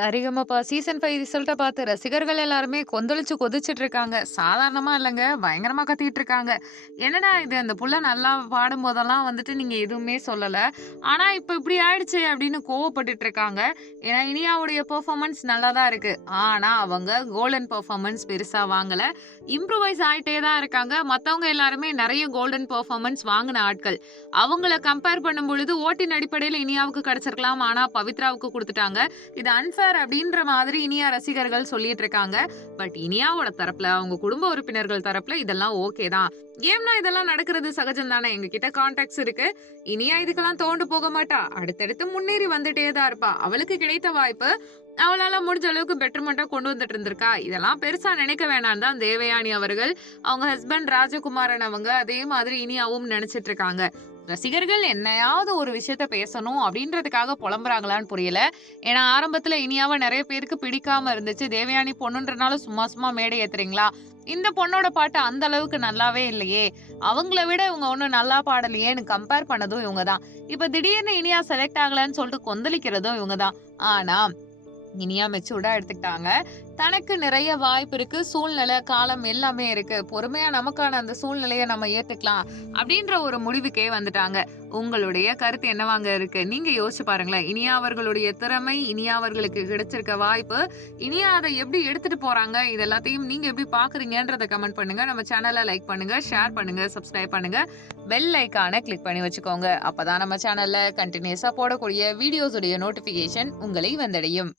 Sa Re Ga Ma Pa season five ரிசல்ட்டை பார்த்து ரசிகர்கள் எல்லாருமே கொந்தளிச்சு கொதிச்சிட்டு இருக்காங்க. சாதாரணமாக இல்லைங்க பயங்கரமாக கத்திக்கிட்டு இருக்காங்க. என்னடா இது அந்த புள்ள நல்லா பாடும்போதெல்லாம் வந்துட்டு நீங்கள் எதுவுமே சொல்லலை ஆனால் இப்போ இப்படி ஆயிடுச்சு அப்படின்னு கோவப்பட்டுட்டு இருக்காங்க. ஏன்னா இனியாவுடைய பெர்ஃபார்மன்ஸ் நல்லா தான் இருக்கு. ஆனால் அவங்க கோல்டன் பெர்ஃபார்மன்ஸ் பெருசாக வாங்கலை இம்ப்ரூவைஸ் ஆகிட்டே தான் இருக்காங்க. மற்றவங்க எல்லாருமே நிறைய கோல்டன் பெர்ஃபார்மன்ஸ் வாங்கின ஆட்கள். அவங்கள கம்பேர் பண்ணும்பொழுது ஓட்டின் அடிப்படையில் இனியாவுக்கு கிடச்சிருக்கலாம் ஆனால் பவித்ராவுக்கு கொடுத்துட்டாங்க இது அன்ஃபேர் அப்படின்ற மாதிரி இனியா ரசிகர்கள் சொல்லிட்டு இருக்காங்க. பட் இனியாவோட தரப்புல, அவங்க குடும்ப உறுப்பினர்கள் தரப்புல இதெல்லாம் ஓகே தான். ஏம்னா இதெல்லாம் நடக்கிறது சகஜம் தானே. எங்க கிட்ட கான்டாக்ட்ஸ் இருக்கு. இனியா இதுக்கெல்லாம் தோண்டு போக மாட்டா. அடுத்தடுத்து முன்னேறி வந்துட்டே தான் இருப்பா. அவளுக்கு கிடைத்த வாய்ப்பு அவளால முடிஞ்ச அளவுக்கு பெட்டர்மெண்டா கொண்டு வந்துட்டு இருந்திருக்கா. இதெல்லாம் பெருசா நினைக்க வேணாம்னு தான் தேவயானி அவர்கள், அவங்க ஹஸ்பண்ட் ராஜகுமாரன் அவங்க அதே மாதிரி இனியாவும் நினைச்சிட்டு இருக்காங்க. ரசிகர்கள் என்னையாவது ஒரு விஷயத்த பேசணும் அப்படின்றதுக்காக புலம்புறாங்களான்னு புரியல. ஏன்னா ஆரம்பத்துல இனியாவ நிறைய பேருக்கு பிடிக்காம இருந்துச்சு. தேவயானி பொண்ணுன்றனால சும்மா சும்மா மேடை ஏத்துறீங்களா? இந்த பொண்ணோட பாட்டு அந்த அளவுக்கு நல்லாவே இல்லையே. அவங்கள விட இவங்க ஒன்றும் நல்லா பாடலையேன்னு கம்பேர் பண்ணதும் இவங்க தான். இப்ப திடீர்னு இனியா செலக்ட் ஆகலன்னு சொல்லிட்டு கொந்தளிக்கிறதும் இவங்க தான். ஆனா இனியா மெச்சூர்டா எடுத்துக்கிட்டாங்க. தனக்கு நிறைய வாய்ப்பு இருக்கு. சூழ்நிலை, காலம் எல்லாமே இருக்கு. பொறுமையா நமக்கான அந்த சூழ்நிலையை நம்ம ஏத்துக்கலாம். அப்படின்ற ஒரு முடிவுக்கே வந்துட்டாங்க. உங்களுடைய கருத்து என்னவாங்க இருக்கு? நீங்க யோசிச்சு பாருங்களேன். இனியா அவர்களுடைய திறமை, இனியா அவர்களுக்கு கிடைச்சிருக்க வாய்ப்பு, இனியா அதை எப்படி எடுத்துட்டு போறாங்க? இது எல்லாத்தையும் நீங்க எப்படி பாக்குறீங்கன்றத கமெண்ட் பண்ணுங்க. நம்ம சேனலை லைக் பண்ணுங்க, ஷேர் பண்ணுங்க, சப்ஸ்கிரைப் பண்ணுங்க. பெல் ஐக்கானை கிளிக் பண்ணி வச்சுக்கோங்க. அப்பதான் நம்ம சேனல்ல கண்டினியூஸா போடக்கூடிய வீடியோஸ் உடைய நோட்டிஃபிகேஷன் உங்களை வந்தடையும்.